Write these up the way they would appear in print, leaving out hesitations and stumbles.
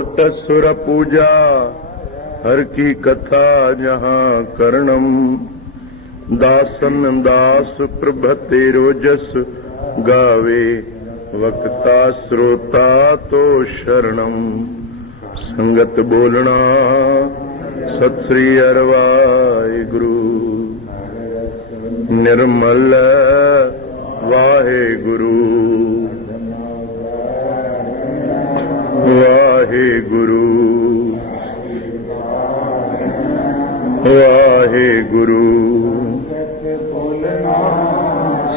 Lotus सुर पूजा हर की कथा जहाँ करणम दासन दास प्रभते रोजस गावे वक्ता श्रोता तो शरणम संगत बोलना सत श्री अरवाए गुरु निर्मल वाहे गुरु वाहे गुरु वाहे गुरु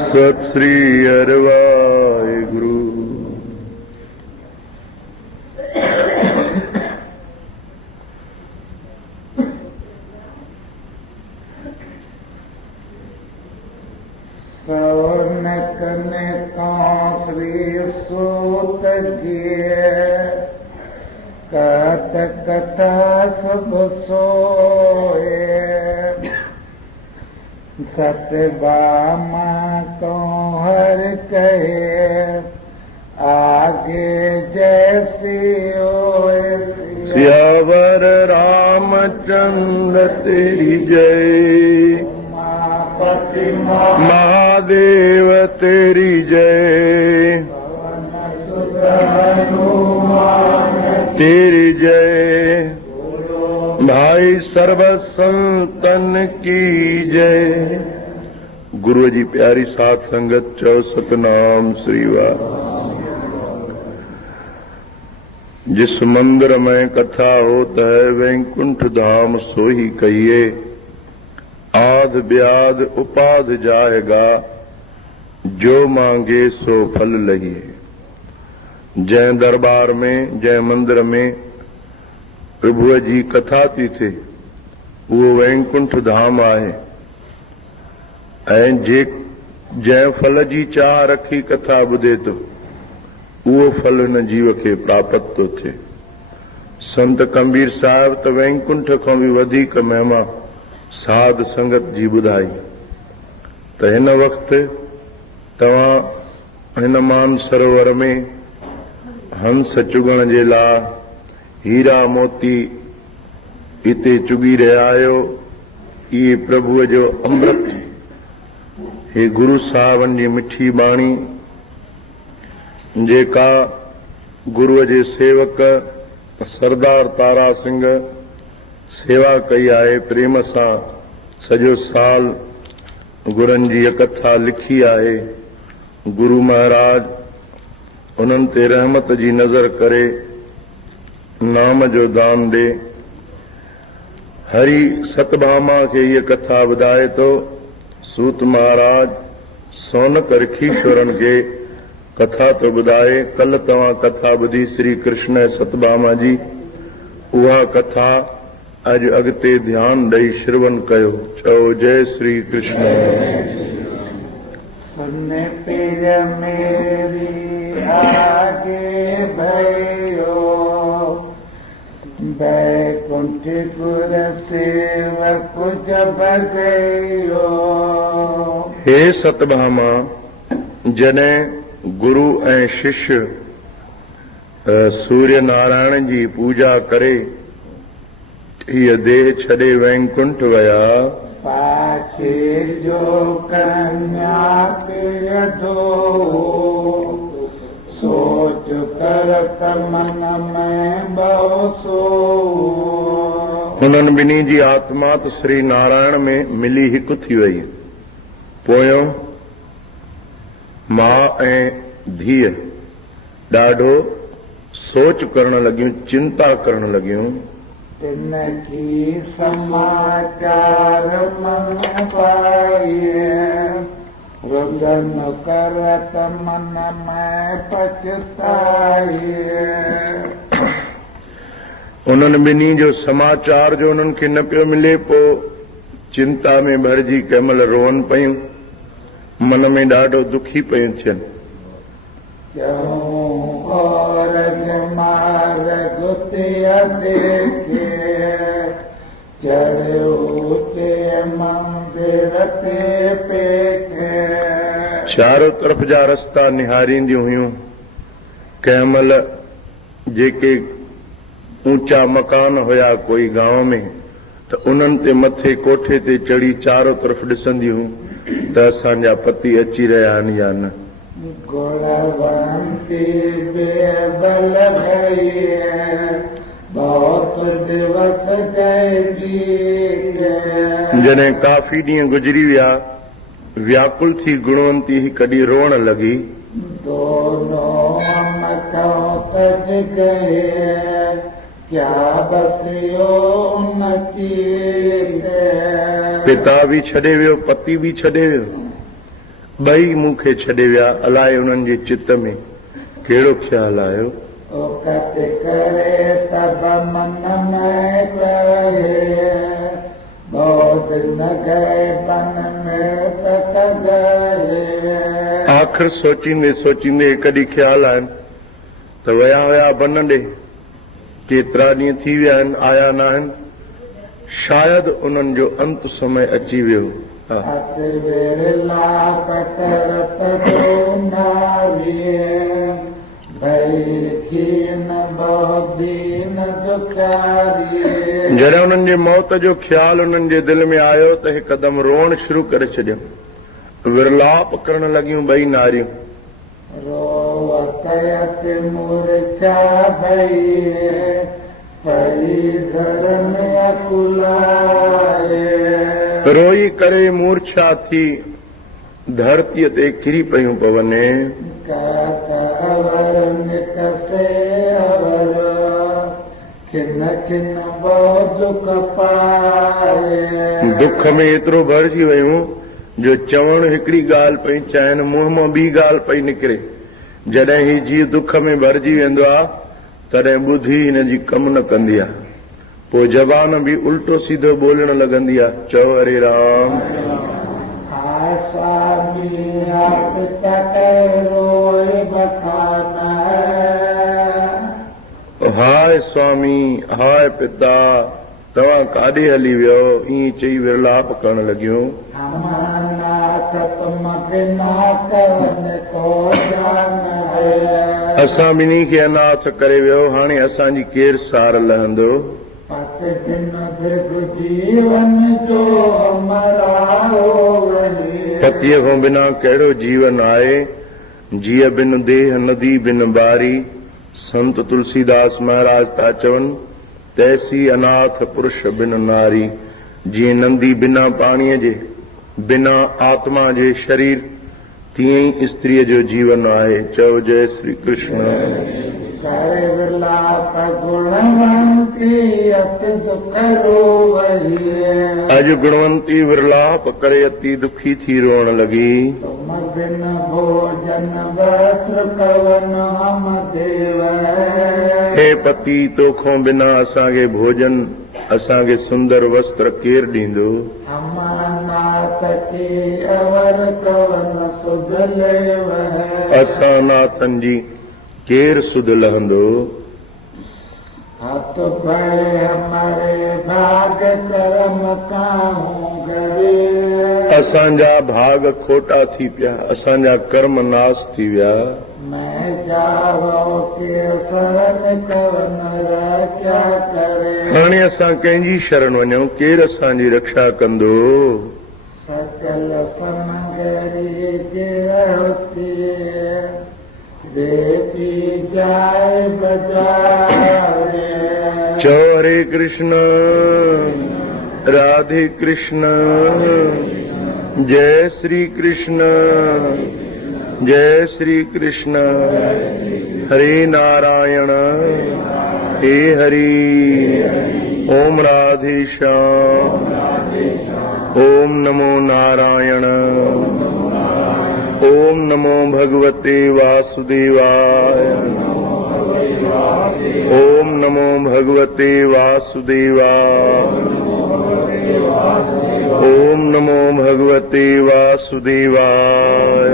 सत श्री अरवाए गुरु। सवन कने का श्री सूत कथ कथा सब सोए सतबामा को हर कहे आगे जैसी ओए सियावर रामचंद्र तेरी जय महादेव तेरी जय तेरी जय भाई सर्व संतन की जय। गुरु जी प्यारी साथ संगत चौ सतनाम श्री वाह। जिस मंदिर में कथा होत है वैकुंठ धाम सोही कहिए आध ब्याद उपाध जाएगा जो मांगे सो फल लहिए। जय दरबार में जय मंदिर में प्रभु जी कथा थी थे वो वैकुंठ धाम आए ऐं जे जंहिं फल जी चाह रखी कथा ॿुधे तो उहो फल हिन जीव खे प्राप्त थो थिए। संत कबीर साहिब त वैकुंठ खां बि वधीक महिमा साध संगत जी ॿुधाई त हिन वक़्तु तव्हां हिन मान सरोवर में हंस चुगण जे लाइ हीरा मोती हिते चुगी रहिया आहियो। इहे प्रभुअ जो अमृत हे गुरु साहिबनि जी मिठी बाणी जेका गुरुअ जे सेवक सरदार तारा सिंह सेवा कई आहे प्रेम सां सॼो साल गुरुनि जी कथा लिखी आहे। गुरु महाराज उन्हनि ते रहमत जी नज़र करे नाम जो दान ॾे। हरि सतभामा खे इहा कथा ॿुधाए थो। सूत महाराज सोनक रखीश्वरन खे कथा तो ॿुधाए। कल तव्हां कथा ॿुधी श्री कृष्ण ऐं सतभामा जी उहा कथा अॼु अॻिते ध्यानु ॾेई श्रवण कयो। चओ जय श्री कृष्ण। सुन पीर मेरी आगे भयो बैकुंठ गुर सेवक जब गयो। हे सतभामा जॾहिं गुरु ऐं शिष्य सूर्य नारायण जी पूजा करे हीअ देह छॾे वैकुंठ विया पाछे जो कन्या के दो सोच करत मन में बसो। हुननि ॿिन्ही जी आत्मा त श्री नारायण में मिली हिकु थी वई। पोयों मां ऐं धीअ ॾाढो सोच करण लॻियूं चिंता करण लॻियूं। तिनकी समाचार मन पाइए रुदन करत मन में पछताइए। उन्हनि ॿिन्ही जो समाचार जो उन्हनि खे न पियो मिले पोइ चिंता में भरिजी कंहिं महिल रोअनि पयूं मन में ॾाढो दुखी पयूं थियनि। चारों तरफ़ जा रस्ता निहारींदियूं हुयूं। कंहिं महिल जेके ऊंचा मकान हुया कोई गांव में, त उन्हनि ते मथे कोठे ते चढ़ी चारो तरफ़ ॾिसंदियूं त असांजा पति अची रहिया आहिनि या न। गुणवंती बेबल भई बहुत दिवस जॾहिं काफ़ी ॾींहं गुज़री विया, व्याकुल थी गुणवंती ही कॾहिं रोअण लॻी। दोनों तज गए क्या बसियो पिता भी छॾे वियो, पति भी छॾे वियो, ॿई मूंखे छॾे विया। अलाए उन्हनि जे चित में कहिड़ो ख्यालु आयो। करे तब मन में कहे बहुत न गए बन में तक गए। आख़िर सोचींदे सोचींदे हिकु ॾींहुं ख्यालु आहिनि त विया हुया बन ॾे, केतिरा ॾींहं थी विया आहिनि, आया न आहिनि। शायदि उन्हनि जो अंत समय अची वियो। जॾहिं उन्हनि जे मौत जो ख़्यालु उन्हनि जे दिलि में आयो त हिकदमि रोअण शुरू करे छॾियो, विरलाप करण लॻियूं ॿई नारियूं। रोई करे मूर्छा थी धरतीअ ते किरी पयूं पवने। दुख में एतिरो भरिजी वयूं जो चवण हिकिड़ी ॻाल्हि पई चाहिनि, मुंहं मां ॿी ॻाल्हि पई निकिरे। जॾहिं ही जीव दुख में भरिजी वेंदो आहे तॾहिं ॿुधी हिन जी कमु न कंदी आहे, पोइ ज़बान बि उल्टो सीधो ॻोल्हण लॻंदी आहे। चओ हरे राम। हाय स्वामी, हाय पिता, तव्हां काॾे हली वियो, ईअं चई विरलाप करण लॻियूं। असां ॿिन्ही खे अनाथ करे वियो, हाणे असांजी केरु सार लहंदो। पतीअ खां बिना कहिड़ो जीवन आहे, जीअ बिन देह नदी बिन बारी। संत तुलसीदास महाराज था चवनि, तैसी अनाथ पुरुष बिन नारी। जीअं नंदी बिना पाणीअ जे, बिना आत्मा जे शरीर, तीअं ई स्त्रीअ जो जीवन आहे। चओ जय श्री कृष्ण। अॼु गुणवंती विरलाप करे अति दुखी थी रोअण लॻी। हे पति, तोखों बिना असांखे भोजन, असांखे सुंदर वस्त्र केरु ॾींदो। असां नाथन जी केरु सुध लहंदो। असांजा भाग खोटा थी पिया, असांजा कर्म नाश थी विया। हाणे असां कंहिंजी शरण वञूं, केरु असांजी रक्षा कंदो। चो हरे कृष्ण राधे कृष्ण, जय श्री कृष्ण जय श्री कृष्ण। हरे नारायण हे हरि। ओम राधे श्याम। ओम नमो नारायण। ओम नमो भगवते वासुदेवाय। ओम नमो भगवते वासुदेवाय। ओम नमो भगवते वासुदेवाय।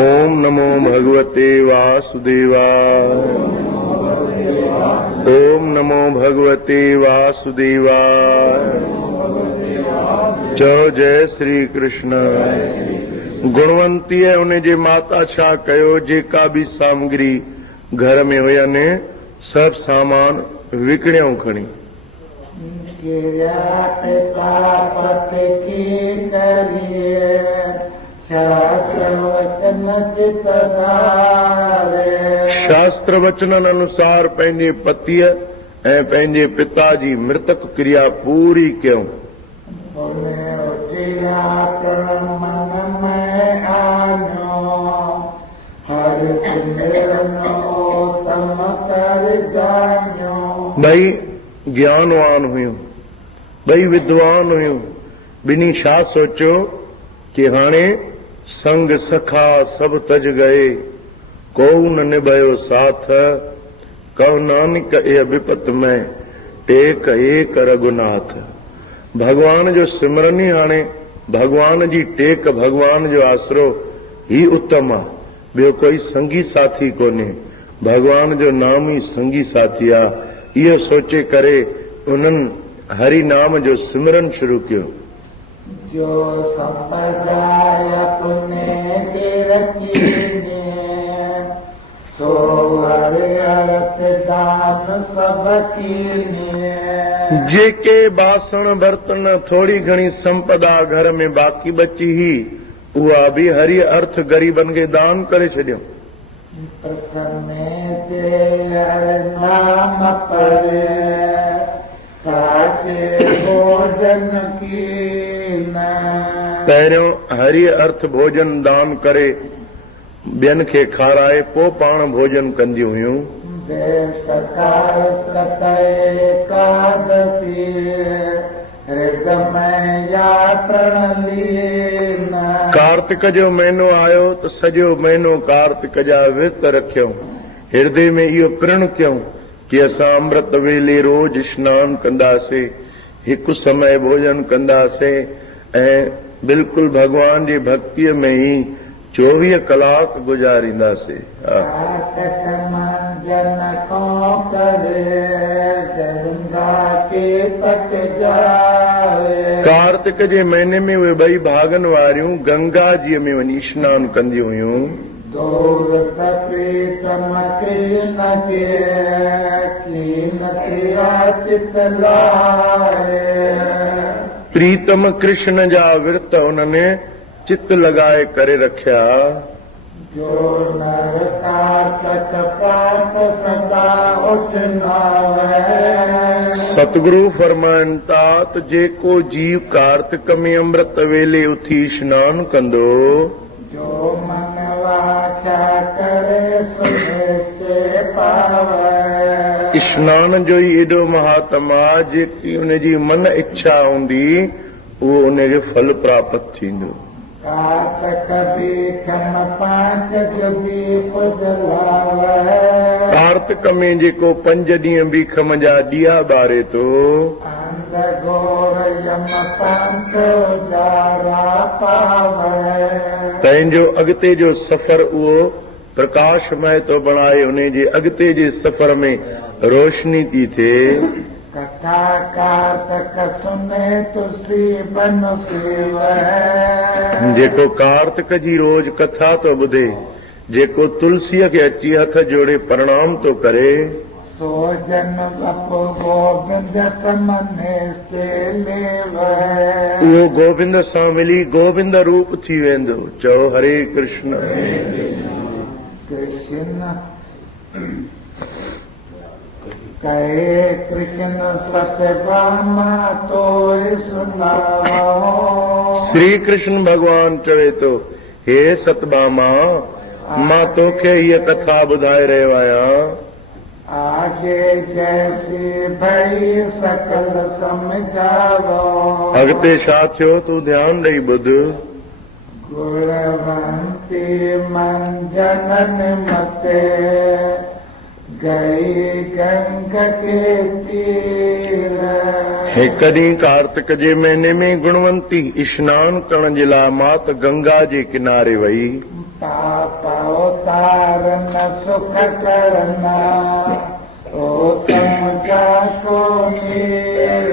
ओम नमो भगवते वासुदेवाय। ओम नमो भगवते वासुदेवाय। चओ जय श्री कृष्ण। गुणवंती उन जे माता छा कयो, जेका बि सामग्री घर में हुयनि सभु सामान विकिणियऊं खणी। क्रिया पिता पति की करिए शास्त्र वचन चित धारे। शास्त्र वचननि अनुसार पंहिंजे पतीअ ऐं पंहिंजे पिता जी मृतक क्रिया पूरी कयूं। ॿई ज्ञानवान हुयूं, ॿई विद्वान हुयूं। ॿिन्ही छा सोचियो कि हाणे संग सखा सभु तज गए, को न निभयो साथ, कहो नानक ए विपत में टेक एक रघुनाथ। भगवान जो सिमरन ई हाणे भगवान जी टेक, भगवान जो आसरो ही उत्तम आहे। ॿियो कोई संगी साथी कोन्हे, भगवान जो नाम ई संगी साथी आहे। इहो सोचे करे उन्हनि हरि नाम जो सिमरन शुरू कयो। जो संपदाय अपने के रखीने, सो हरि अर्थ दान सब कीने। जेके बासण बर्तन थोड़ी घणी संपदा घर में बाक़ी बची ही, उहा बि हरि अर्थ ग़रीबनि खे दान करे छॾियो। प्रथमे ते नाम परे साचे भोजन कीन। पहिरियों हरि अर्थ भोजन दान करे ॿियनि खे खाराए पोइ पाण भोजन कंदियूं हुयूं। कार्तिक जो महीनो आयो त सॼो महीनो कार्तिक जा विर्त रखियऊं। हृदय में इहो प्रण कयूं कि असां अमृत वेले रोज स्नान कंदासीं, हिकु समय भोजन कंदासीं ऐं बिल्कुलु भगवान जी भक्तीअ में ई 24 कलाक गुज़ारींदासीं। कार्तिक जे महीने में उहे ॿई भागनि वारियूं गंगा जीअ में वञी स्नान कंदियूं हुयूं। प्रीतम कृष्ण जा विर्त उन्हनि चित लगाए करे रखिया। जो नर कार्तिक प्रात सदा उठनावे। सतगुरु फरमाइनि था त जेको जीव कार्तिक में अमृत वेले उथी स्नान कंदो, जो मन वाचा करे सुनिश्चय पावे। स्नान जो ई एॾो महात्मा, जेकी उनजी मन इच्छा हूंदी उहो उनखे फल प्राप्त थींदो। कार्तिक में जेको 5 ॾींहं बीखम जा ॾिया ॿारे थो, पंहिंजो अॻिते जो सफ़र उहो प्रकाशमय थो बणाए, उन जे अॻिते जे सफ़र में रोशनी थी थिए। कथा कार्तिक सुने तुसी बन सेवा। जेको कार्तिक जी रोज कथा थो ॿुधे, जेको तुलसीअ खे अची हथ जोड़े प्रणाम थो करे, सो जन बपो गोविंद समने से लेवे। उहो गोविंद सां मिली गोविंद रूप थी वेंदो। चओ हरे कृष्ण। कृष्ण कहे कृष्ण सत्यभामा तो सुनाओ। श्री कृष्ण भगवान चवे तो, हे सतभामा, मां तोखे हीअ कथा ॿुधाए रहियो आहियां। आगे जैसी भई सकल समझावो। अॻिते छा थियो तूं ध्यानु ॾेई ॿुध। गुणवंती मंजनन मते गई गंग के तीर। हिकु ॾींहुं कार्तिक जे महीने में गुणवंती स्नान करण जे लाइ मात गंगा जे किनारे वई। पाप उतारन सुख करना उत्तम जाको नीर।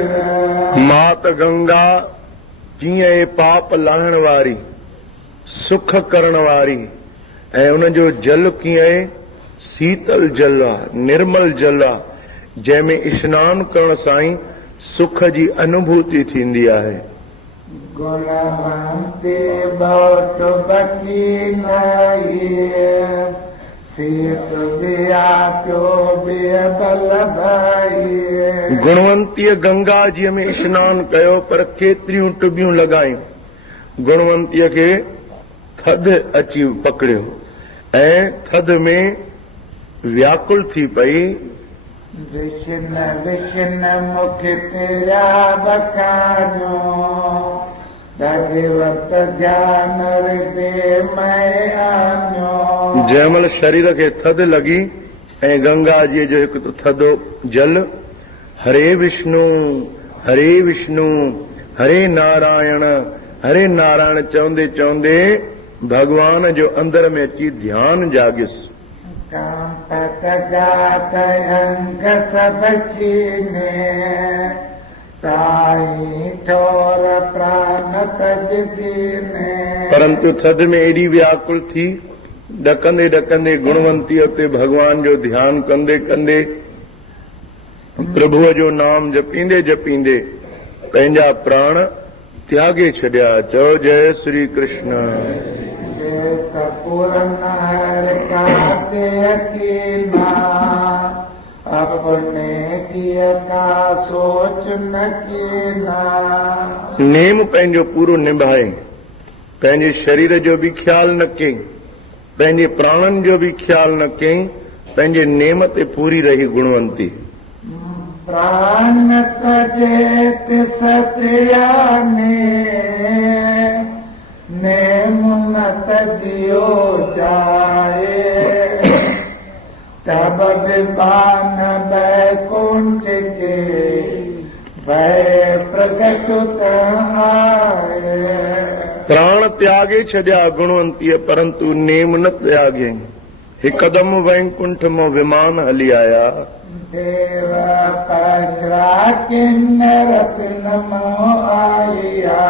मात गंगा कीअं ए पाप लाहण वारी, सुख करण वारी, ऐं उन जो जल कीअं शीतल जल आहे, निर्मल जल आहे, जंहिंमें स्नान करण सां ई सुख जी अनुभूति थींदी आहे। गुणवंती बहुत बकी नहीं, सीत बिया प्यो बिय बल भाई। गुणवंतीअ गंगा जीअ में स्नान कयो पर केतिरियूं टुबियूं लॻायूं। गुणवंतीअ खे थधि अची पकड़ियो ऐं थधि में व्याकुल थी पई। विष्ण विष्ण मुख तेरा बखानो, भगवत ज्ञान हृदय में आनो। जंहिंमहिल शरीर खे थधि लॻी ऐं गंगा जी जो हिकु थधो जल हरे विष्णु हरे नारायण चवंदे चवंदे भगवान जो अंदर में अची ध्यान जाॻियुसि। कांपत गात अंग सब चीने, ताई ठोर प्राण तज दीने। परंतु थधि में एॾी व्याकुल थी, ॾकंदे ॾकंदे गुणवंती उते भगवान जो ध्यान कंदे कंदे प्रभुअ जो नाम जपींदे जपींदे पंहिंजा प्राण त्यागे छॾिया। चओ जय श्री कृष्ण। अपने किया का सोच न कीना। नेम पंहिंजो पूरो निभाए, पंहिंजे शरीर जो बि ख्याल न कयईं, पंहिंजे प्राणनि जो बि ख्याल न कयईं, पंहिंजे नेम ते पूरी रही गुणवंती। प्राण तजेत सत्याने, नेम न तजियो जाए। तब विमान बैकुंठ के भय प्रगट आए। प्राण त्यागे छॾिया गुणवंतीअ, परंतु नेम न त्यागयईं। हिकदमि वैकुंठ मां विमान हली आया। देव पचरा किन्नर रत्न आया।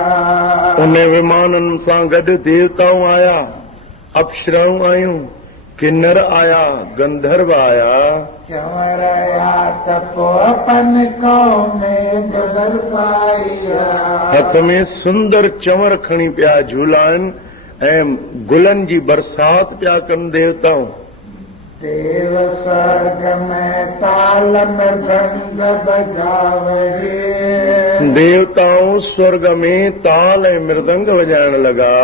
उन विमाननि सां गॾु देवताऊं आया, अप्सराऊं आयूं, किन्नर आया, गंधर्व आया। चंवर आया तपोपन को में बरसाया। हथ में सुंदर चंवर खणी पिया झूलाइनि ऐं गुलनि जी बरसात पिया कनि देवताऊं। देव स्वर्ग में ताल मृदंग बजावे। देवताऊं स्वर्ग में ताल ऐं मृदंग वॼाइण लॻा।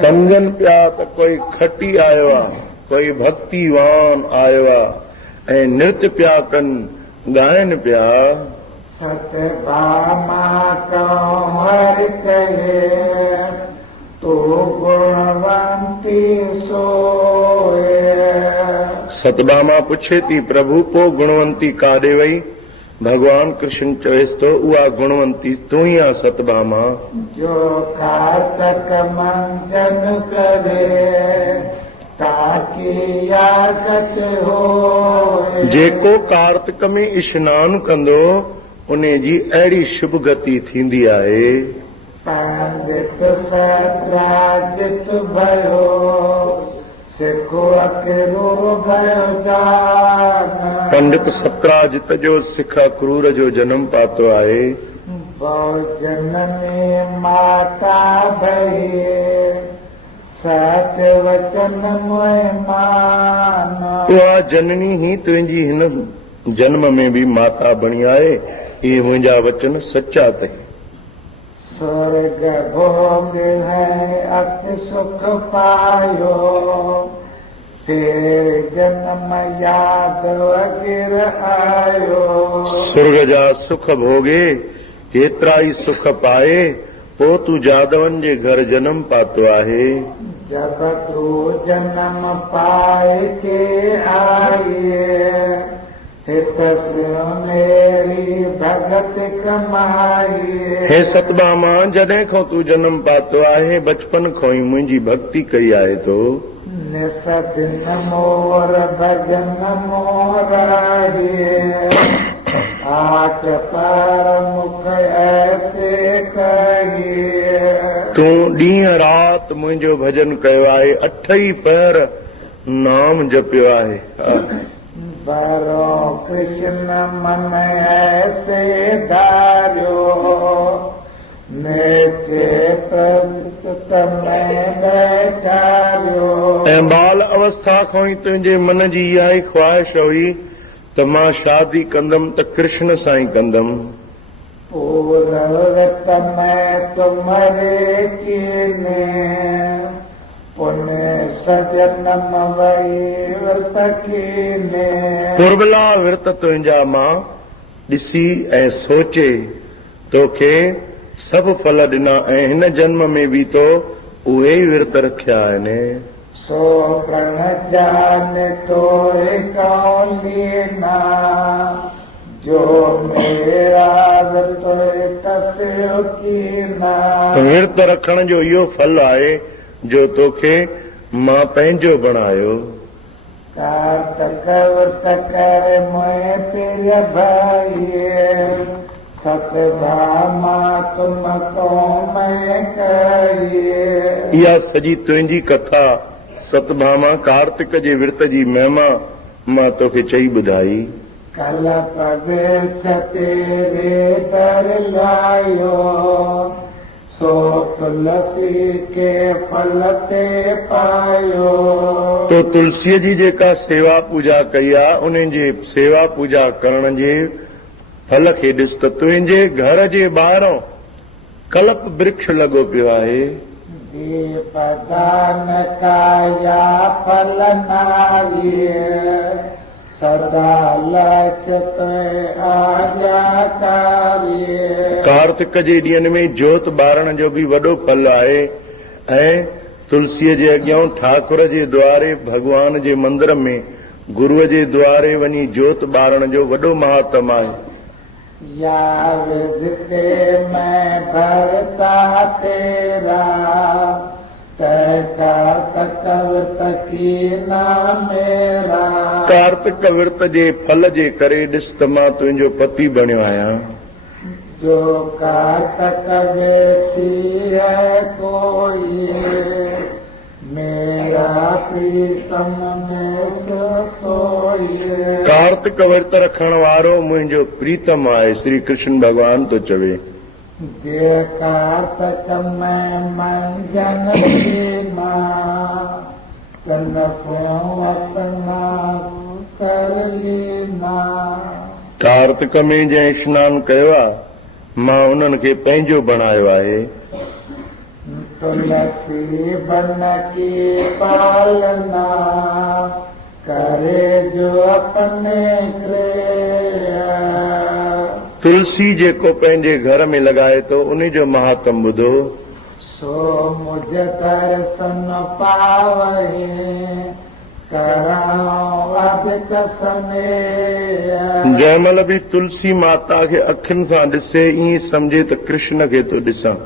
सम्झनि पिया त कोई खटी आयो आहे, कोई भक्तिवान आयो आहे ऐं नृत्य पिया कनि, ॻाइनि पिया। सतभामा कहो हरि कहे, तो गुणवंती सोए। सतभामा पुछे थी प्रभु पो गुणवंती काॾे वई? भगवान कृष्ण चवेसि थो उहा गुणवंती तूं ई आहे सतभामा। जो कार्तक मंजन करे, ताकि यागत हो। जेको कार्तिक में स्नान कंदो उन जी अहिड़ी शुभ गति थींदी आहे। पंडित सत्राजित भयो, सिखो अक्रूर भयो जान। पंडित सत्राजित जो सिख अक्रूर जो जन्म पातो आहे। बहुजन में माता भई, सत्य वचन मोह मान। उहा जननी ही तुंहिंजी हिन जन्म में भी माता बणी आहे। ये मुंहिंजा वचन सच्चा अथई। स्वर्ग भोग है अति सुख पायो, फिर जन्म याद वगिर आयो। स्वर्ग जा सुख भोगे, केतिरा ई सुख पाए, पो तू जादवन जे घर जन्म पातो आहे। जब तू जन्म पाए के आए, मेरी भगत कमाई। हे सतभामा जॾहिं खां तूं जन्म पातो आहे बचपन खां ई मुंहिंजी भक्ति कई आहे तो। निसदिन मोर भजन मोर आख पर मुख ऐसे कहिए। तूं ॾींहं राति मुंहिंजो भॼन कयो आहे, 8 ई पहर नाम जपियो आहे। बरो कृष्ण मन ऐसे धारियो, नेके प्रत में बैठारियो। ऐं बाल अवस्था खां ई तुंहिंजे मन जी इहा ई ख़्वाहिश हुई त मां शादी कंदमि त कृष्ण सां ई कंदमि। पूर्वत में तुम्हारे कीने, पुण्य सजनम वही व्रत कीने। पुरबला विर्त तुंहिंजा मां ॾिसी ऐं सोचे तोखे सभु फल ॾिना ऐं हिन जन्म में बि तो उहे ई विर्त रखिया आहिनि। सो प्रण जान तो कौलीना, जो मेरा तस्यो कीना। विर्त रखण जो इहो फल आहे जो तोखे मां पंहिंजो बणायो। कार्तक व्रत कर मोए प्रिय भाई, सतभामा तुम को मैं कहिए। इहा सॼी तुंहिंजी कथा सतभामा कार्तिक जे विर्त जी महिमा मां तोखे चई ॿुधाई। कल पवित्र तेरे दर लायो, सो तुलसी के फल ते पायो। तो तुलसीअ जी जेका सेवा पूजा कई आहे उन जे सेवा पूजा करण जे फल खे ॾिस त तुंहिंजे घर जे ॿाहिरों कल्प वृक्ष लॻो पियो आहे। दीपदान काया फल नाई, सदा लचत आजा कालिए। कार्तिक जे ॾींहंनि में जोत ॿारण जो बि वॾो फल आहे ऐं तुलसीअ जे अॻियां ठाकुर जे द्वारे भॻवान जे मंदर में गुरूअ जे द्वारे वञी जोत ॿारण जो वॾो महात्म आहे। या विधते मैं भरता तेरा, कार्तिक व्रत की ना मेरा। कार्तिक विर्त जे फल जे करे ॾिस त मां तुंहिंजो पति बणियो आहियां। जो कार्तिक बेटी है कोई, मेरा प्रीतम में सोई। कार्तिक विर्त रखण वारो मुंहिंजो प्रीतम आहे, श्री कृष्ण भॻवान तो चवे। जे कार्तिक में मंजन की मां, अपना कर ली मां। कार्तिक में जंहिं स्नान कयो आहे मां उन्हनि खे पंहिंजो बणायो आहे। तुलसी बन की पालना, करे जो अपने तुलसी जेको पंहिंजे घर में लॻाए थो उन जो महात्म ॿुधो। सो मुझ दर्शन पावहि, कराओ अधिक स्नेह। जंहिं महिल बि तुलसी माता खे अखियुनि सां ॾिसे ईअं सम्झे त कृष्ण खे थो ॾिसां।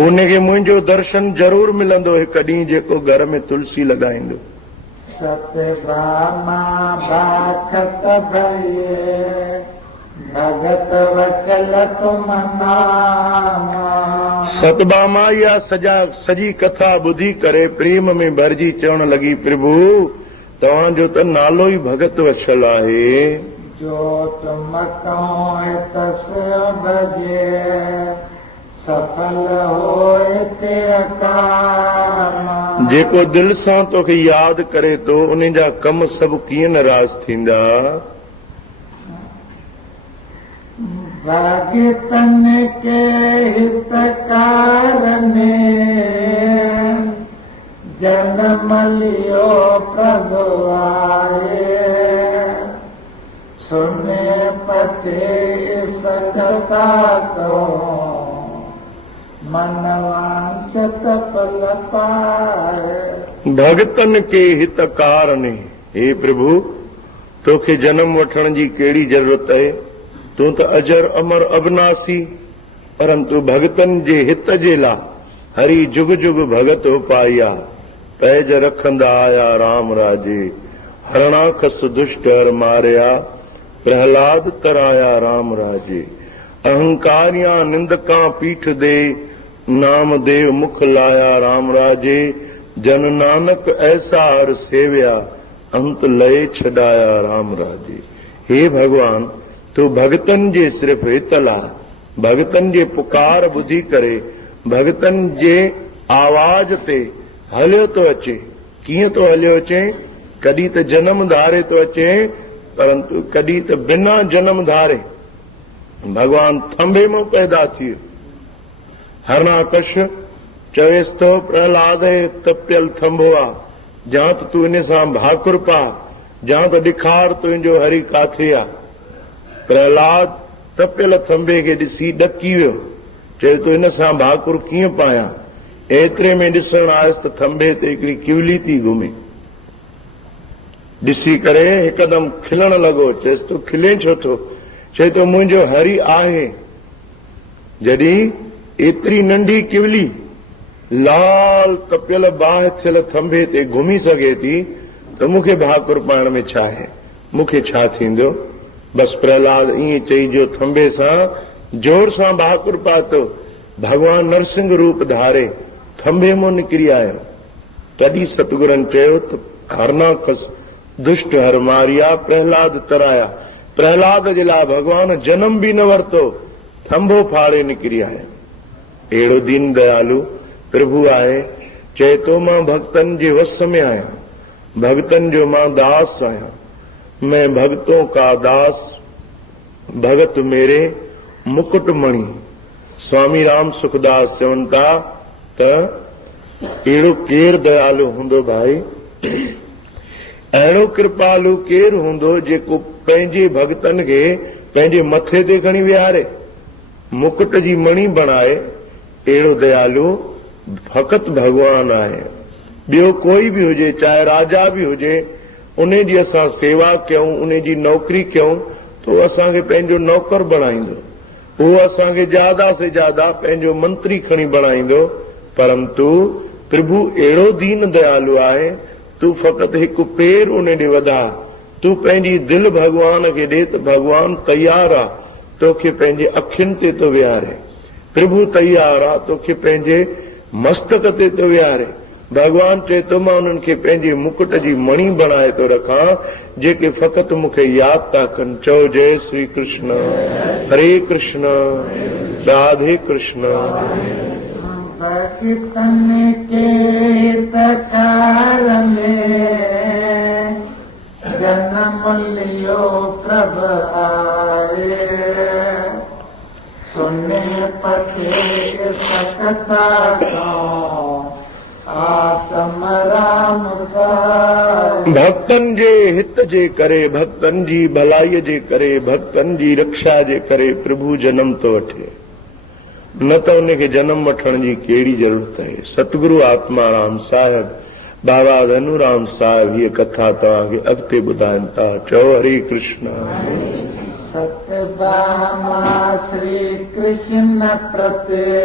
उनखे मुंहिंजो दर्शन ज़रूर मिलंदो हिकु ॾींहुं जेको घर में तुलसी लॻाईंदो। सतभामा बाखत भये, भगत वचल तुम नामा। सतभामा इहा सॼी कथा ॿुधी करे प्रेम में भरिजी चवण लॻी, प्रभु तव्हांजो त नालो ई भगत वचल आहे। जो तुम कहो तस्य भजे, सफल होए ते काम। जेको दिल सां तोखे यादि करे थो उन जा कम सभु कीअं नाराज़ थींदा। भाग्यतन के हितकार ने, जन्म लियो प्रभु आए। सुने पते सकता तो, मनवांचत फल पाए। भगतन के हितकार ने, हे प्रभु तोखे जन्म वठण जी कहिड़ी ज़रूरत आहे। तूं त अजर अमर अविनाशी, परंतु भगतन जे हित जे लाइ हरि जुग जुग भगत उपाया। पैज रखंदा आया राम राजे, हरणाखस दुष्ट हर मारिया। प्रहलाद तराया राम राजे, अहंकारियां निंदकां पीठ दे, नामदेव मुख लाया राम राजे, जन नानक ऐसा हर सेव्या, अंत लय छडाया राम राजे। हे भगवान, तू भगतन जे सिर्फ हितला, भगतन जे पुकार ॿुधी करे, भगतन जे आवाज ते हलियो तो अचे। कीअं तो हलियो अचे? कॾहिं त जन्म धारे तो अचे, परंतु कॾहिं त बिना जन्म धारे भगवान थंभे मां पैदा थी वियो। हरणाकश चवेसि थो प्रहलाद तपियल थंभो आहे, जां त तूं इन सां भाकुर पा, जां त ॾेखार तुंहिंजो हरि काथे आहे। प्रहलाद तपियल थंभे खे ॾिसी ॾकी वियो, चए तो इन सां भाकुर कीअं पायां। एतिरे में ॾिसण आयुसि त थंभे ते हिकिड़ी किवली थी घुमे। ॾिसी करे हिकदमि खिलण लॻो। चएसि तो खिले छो थो? चए तो मुंहिंजो हरि आहे। जॾहिं एतिरी नंढी किवली लाल तपियल बाहि थियल थंभे ते घुमी सघे थी त मूंखे भाकुर पाइण में छा आहे? मूंखे छा थींदो? बसि प्रहलाद ईअं चई जो थंभे सां जोर सां भाकुर पातो। भगवान नरसिंह रूप धारे थंभे मां निकिरी आयो। तॾहिं सतगुरनि चयो त हरनाकस दुष्ट हर मारिया, प्रहलाद तराया। प्रहलाद जे लाइ भगवान जन्म बि न वरितो, थंभो फाड़े निकिरी आया। अहिड़ो दीन दयालु प्रभु आहे। चए तो मां भक्तनि जे वस में आहियां, भक्तनि जो मां दास आहियां। मैं भक्तों का दास, भगत मेरे मुकुटमणि। स्वामी राम सुखदास चवनि था त अहिड़ो केरु दयालु हूंदो भाई, अहिड़ो कृपालु केरु हूंदो जेको पंहिंजे भक्तनि खे पंहिंजे मथे ते खणी विहारे, मुकुट जी मणी बणाए। अहिड़ो दयालु फक़त भगवान आहे। ॿियो कोई बि हुजे, चाहे राजा बि हुजे, उन जी असां सेवा कयूं, उन जी नौकरी कयूं तो असांखे पंहिंजो नौकर बणाईंदो, उहो असांखे ज्यादा से ज्यादा पंहिंजो मंत्री खणी बणाईंदो। परंतु प्रभु अहिड़ो दीन दयालु आहे, तूं फ़क़ति हिकु पेर उन ॾे वधा, तूं पंहिंजी दिलि भगवान खे ॾे त भगवान तयार आहे तोखे पंहिंजे अखियुनि ते तो विहारे। प्रभु तयार आहे तोखे पंहिंजे मस्तक ते तो विहारे। भगवान चए तो मां उन्हनि खे पंहिंजे मुकुट जी मणी बणाए तो रखां, जेके फ़क़ति मूंखे यादि था कनि। चओ जय श्री कृष्ण, हरे कृष्ण, राधे कृष्ण। भक्तन के तकार में जन्म लियो प्रभु आए, सुने पते सकता आत्म राम साए। भक्तन जे हित जे करे, भक्तन जी भलाई जे करे, भक्तन जी रक्षा जे करे प्रभु जन्म तो वठे, न त उनखे जन्म वठण जी कहिड़ी ज़रूरत आहे। सतगुरु आत्माराम साहिब, बाबा धनुराम साहिब हीअ कथा तव्हांखे अॻिते ॿुधाइनि था। चओ हरे कृष्ण। सतभामा श्री कृष्ण प्रत्ये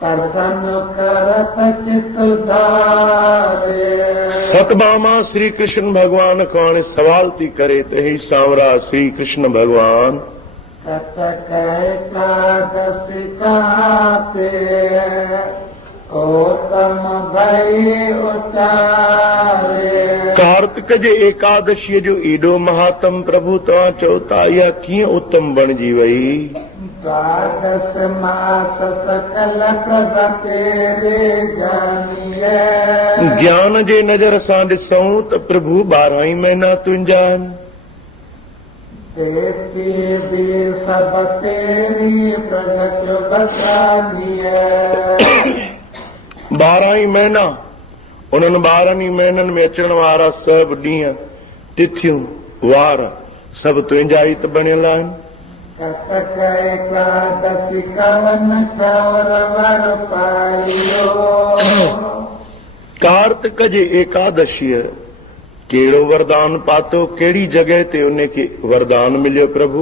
प्रसन्न करत चित धारे। सतभामा श्री कृष्ण भगवान खां हाणे सवाल थी करे त हे सांवरा श्री कृष्ण भगवान, कार्तिक जे एकादशीअ जो एॾो महात्म प्रभु तव्हां चओ था, इहा कीअं उत्तम बणिजी वई? द्वादश मास सकल प्रभ तेरे जानिए। ज्ञान जे नज़र सां ॾिसूं त प्रभु 12 ई महीना तुंहिंजा आहिनि। तेती भी सब तेरी प्रगट बसानिए। 12 ई महीना, उन्हनि 12 ई महीननि में अचण वारा सभु ॾींहं, तिथियूं, वार सभु तुंहिंजा ई त बणियल आहिनि। कटक एकादशी कवन चौर वर पाइयो। कार्तिक जे एकादशीअ कहिड़ो वरदान पातो, कहिड़ी जॻह ते उनखे वरदान मिलियो प्रभु?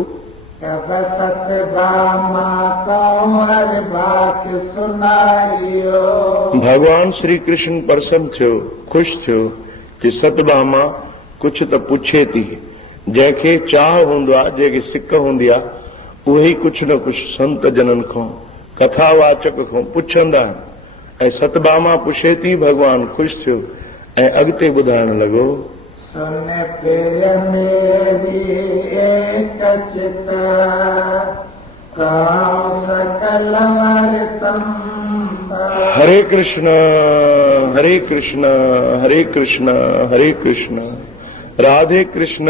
भगवान श्री कृष्ण प्रसन्न थियो, ख़ुशि थियो कि सतभामा कुछ त पुछे थी। जंहिंखे चाह हूंदो आहे, जंहिंखे सिक हूंदी आहे, उहे ई कुछ न कुछ संत जननि खां कथावाचक खां पुछंदा ऐं सतभामा पुछे थी, भॻवानु ख़ुशि थियो ऐं अॻिते ॿुधाइण लॻो। सुन पिर मेरी एक चित काऊ सकल वर्तम। हरे कृष्ण हरे कृष्ण हरे कृष्ण हरे कृष्ण राधे कृष्ण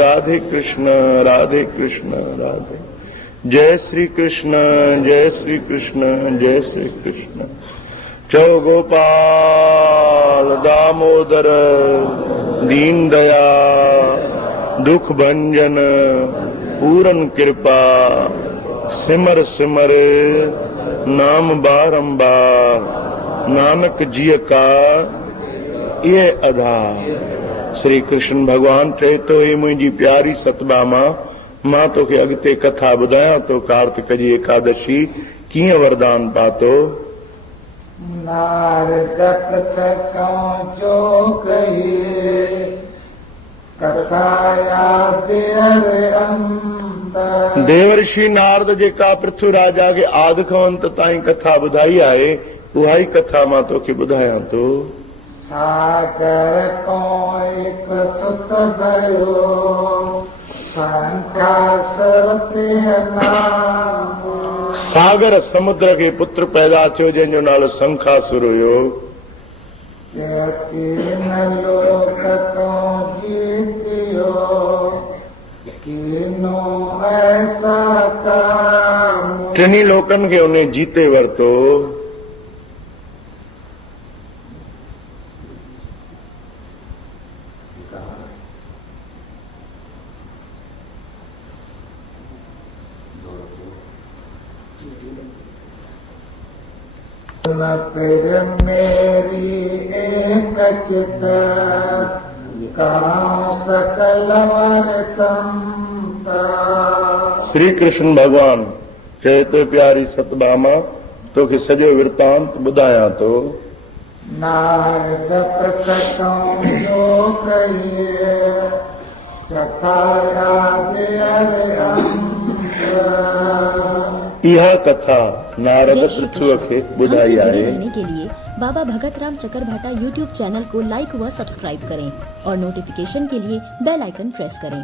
राधे कृष्ण राधे कृष्ण राधे। जय श्री कृष्ण जय श्री कृष्ण जय श्री कृष्ण। चौ गोपाल दामोदर दीन दयाल दुख भंजन पूरन कृपा सिमर सिमर नाम बारंबार नानक जीअ का ये आधार। श्री कृष्ण भगवान चए थो, हे मुंहिंजी प्यारी सतभामा, मां तोखे अॻिते कथा ॿुधायां थो कार्तिक जी एकादशी कीअं वरदान पातो। नारद पृथकों जो कहिए कथा याद अरे अंत। देवर्षि नारद जेका पृथ्वी राजा खे आदि खां अंत ताईं कथा ॿुधाई आहे, उहा ई कथा मां तोखे ॿुधायां थो। सागर को एक सुत भयो शंखासुर ते नाम। सागर समुद्र खे पुत्र पैदा थियो जंहिंजो नालो शंखासुर हुयो। तीन लोक को जीतियो कीनो ऐसा काम। टिनी लोकनि खे उन जीते वरितो। पिर मेरी एक चित काऊ सकल वर्तम। श्री कृष्ण भगवान चए थो, प्यारी सतभामा, तोखे सॼो वृतांत ॿुधायां थो। नारद पृथकों जो कहिए कथा याद अरे अंत। इहा कथा नारद पृथ्वी खे ॿुधाई जुड़े आहे। रहने के लिए बाबा भगत राम चकरभाटा यूट्यूब चैनल को लाइक व सब्सक्राइब करें और नोटिफिकेशन के लिए बेल आइकन प्रेस करें।